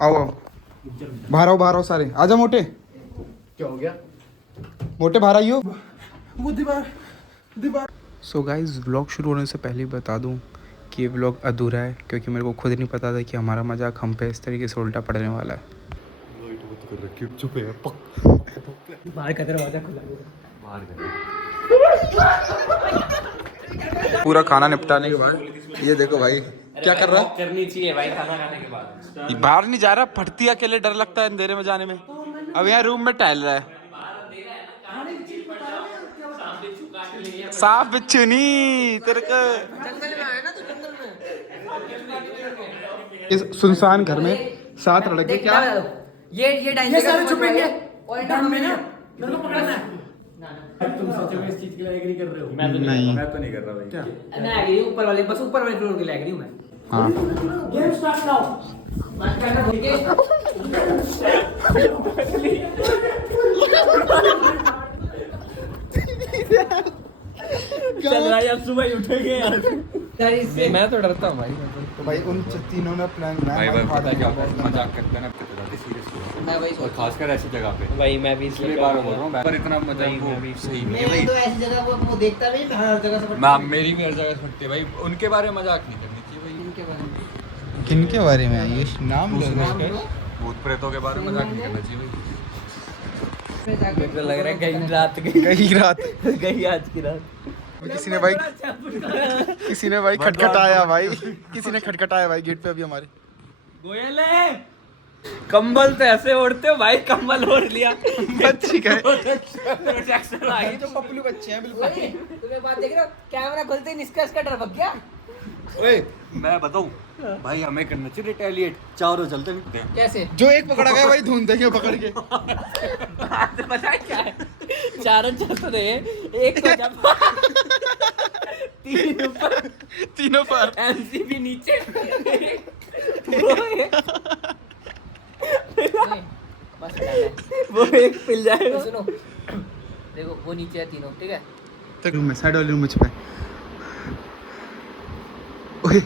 आओ आओ, बाहर आओ सारे, आजा मोटे। क्या हो गया? मोटे बाहर आइयो। वो दीवार। सो गाइस, व्लॉग शुरू होने से पहले बता दूं कि ये व्लॉग अधूरा है, क्योंकि मेरे को खुद नहीं पता था कि हमारा मजाक हम पे इस तरीके से उल्टा पड़ने वाला है। चुप है। बाहर का दरवाजा खुला है। बाहर पूरा खाना निपटाने के बाद ये देखो भाई क्या कर रहा है। करनी चाहिए भाई खाना खाने के बाद। बाहर नहीं जा रहा, फटती अकेले, डर लगता है अंधेरे में जाने में। अब यहाँ रूम में टहल रहा है। सांप बिच्छू नहीं तेरे को। इस सुनसान घर में 7 लड़के क्या ये सारे छुपेंगे और मेरे को पकड़ना है। तुम सच में इस चीज के लिए एग्री कर रहे हो? मैं तो नहीं कर रहा भाई। क्या मैं एग्री हूं, ऊपर वाले फ्लोर के लिए एग्री हूं मैं। हाँ गेम स्टार्ट नाउ। ठीक है। चल रहा है, अब सुबह ही उठेंगे यार। मैं तो डरता हूँ भाई। तो भाई उन तीनों ने प्लान बनाया। भाई पता है क्या होता है, मजाक करते हैं ना, तो सीरियस हो मैं वही और खासकर ऐसी जगह पे। भाई मैं भी इसलिए बार बोल रहा हूँ, पर इतना मजाक वो सही नहीं है मैं तो भाई। ऐसी जगह वो देखता भी हर जगह से मैं मेरी भी हर जगह से फटती है भाई। उनके बारे में मजाक नहीं करनी चाहिए भाई। इनके बारे में किनके बारे में आयुष नाम लो। भूत प्रेतों के बारे में मजाक नहीं करना चाहिए भाई। मेरे को लग रहा है कहीं रात कई रात गई आज की रात। किसी ने भाई खटखटाया भाई, किसी ने खटखटाया भाई गेट पे अभी हमारे। गोयल है, कंबल तो ऐसे ओढ़ते हो भाई, कंबल ओढ़ लिया। बच्ची का प्रोटेक्शन आ गई। तो पपलू बच्चे हैं बिल्कुल। तुम्हें बात देख रहे हो, कैमरा खोलते ही निष्कर्ष का डर भग गया। ओए मैं बताऊं भाई, हमें करना चाहिए रिटेलिएट। चारों चलते हैं कैसे? जो एक पकड़ा गया भाई ढूंढ देंगे पकड़ के। पता है क्या है, चारों चल रहे हैं, एक को जब तीनों पर एमसीबी नीचे। वो एक पिल जाएगा। सुनो देखो, वो नीचे है तीनों, ठीक है। तक रूम में साइड वाले रूम में छुपा है। ओए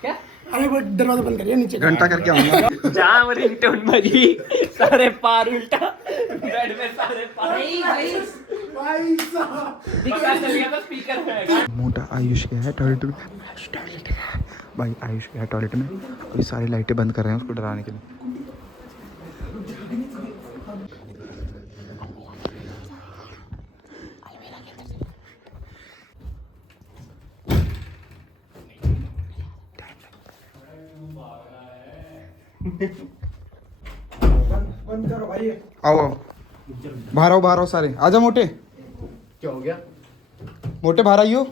क्या? अरे वो दरवाजा बंद करिए, नीचे घंटा करके आऊंगा। जहाँ रिंगटोन बजी, सारे पार उल्टा, बेड में सारे पार। भाई साहब दिखता चलेगा तो स्पीकर में। मोटा आयुष गया है टॉयलेट में। भाई आयुष गया है टॉयलेट में, अभी सारी लाइटें बंद कर रहे हैं उसको डराने के लिए। बंद करो भाई। आओ आओ, बाहर आओ सारे, आजा मोटे। क्या हो गया? मोटे बाहर आइयो।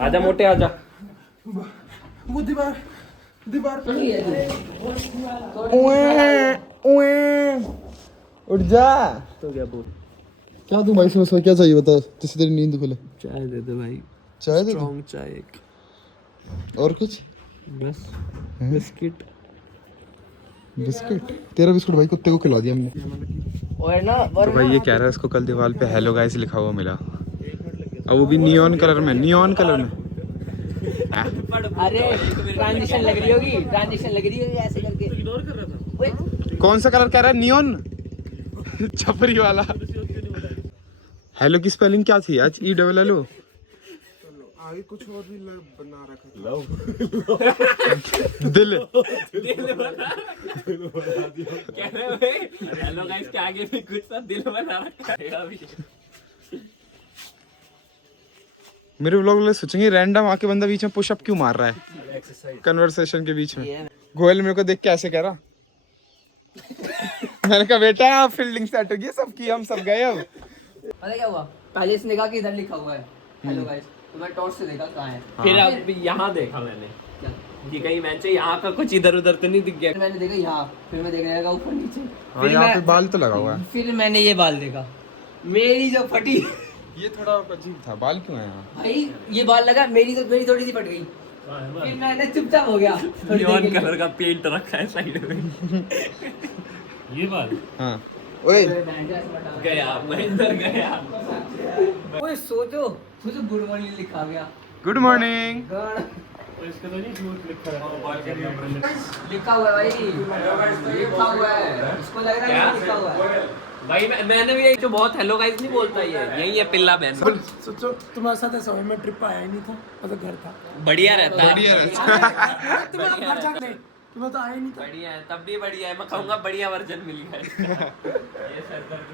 आजा मोटे आजा। वो दीवार उठ जा। तो क्या बोल? क्या तू भाई से क्या चाहिए बता, जिससे तेरी नींद खुले। चाय दे दे भाई, चाय दे दो? स्ट्रॉन्ग चाय एक। और कुछ? बस हैं? बिस्किट। बिस्किट? तेरा बिस्कुट भाई कुत्ते को खिला दिया हमने। और ना तो भाई ये कह रहा है इसको कल दीवार पे हेलो गाइस लिखा हुआ मिला, और वो भी नियॉन कलर में। अरे ट्रांजिशन लग रही होगी, ऐसे करके। इग्नोर कर रहा था। कौन सा कलर कह रहा है? नियॉन छपरी वाला। हेलो की स्पेलिंग क्या थी आज? ELLO। आगे कुछ और भी बना रखा था। दिल। कह रहे हो हेलो गाइस के आगे भी कुछ सा दिल बना रखा है अभी। मेरे व्लॉग वाले सोचेंगे रैंडम आके बंदा बीच में पुशअप क्यों मार रहा है कन्वर्सेशन के बीच में। गोयल मेरे को देख के ऐसे कह रहा। मैंने कहा बेटा फील्डिंग सेट होगी सबकी, हम सब गए अब। पता क्या हुआ, पहले इसने कहा कि इधर लिखा हुआ है हेलो गाइस, तो मैं टॉर्च से देखा कहाँ है। फिर अब यहाँ देखा मैंने कि कहीं मैं यहाँ का कुछ इधर उधर तो नहीं दिख गया। मैंने देखा यहाँ, फिर मैं देखने लगा ऊपर नीचे। फिर यहाँ पे बाल तो लगा हुआ है। फिर मैंने ये बाल देखा, मेरी जो फटी। ये थोड़ा अजीब था, बाल क्यों है यहाँ? भाई ये बाल लगा, मेरी थोड़ी सी फट गई। फिर मैंने चुपचाप हो गया। नियॉन कलर का पेंट रखा है साइड में। ये बाल हाँ ओए गया महेंद्र गया। ओए सोचो सोचो गुड मॉर्निंग लिखा गया। Good morning. लिखा हुआ है भाई, लिखा हुआ है, इसको लग रहा है कि लिखा हुआ है भाई। मैंने भी एक जो बहुत हेलो गाइस नहीं बोलता ये, यही है पिल्ला बहन। सोचो तुम्हारे साथ ऐसा हुआ, मैं ट्रिप आया ही नहीं था, मतलब घर था। बढ़िया रहता है, बढ़िया रहता तुम्हें घर जाके तुम्हें तो आया ही नहीं था। बढ़िया है, तब भी बढ़िया है। मैं कहूँगा बढ़िया वर्जन मिल गया इसका। ये सर दर्द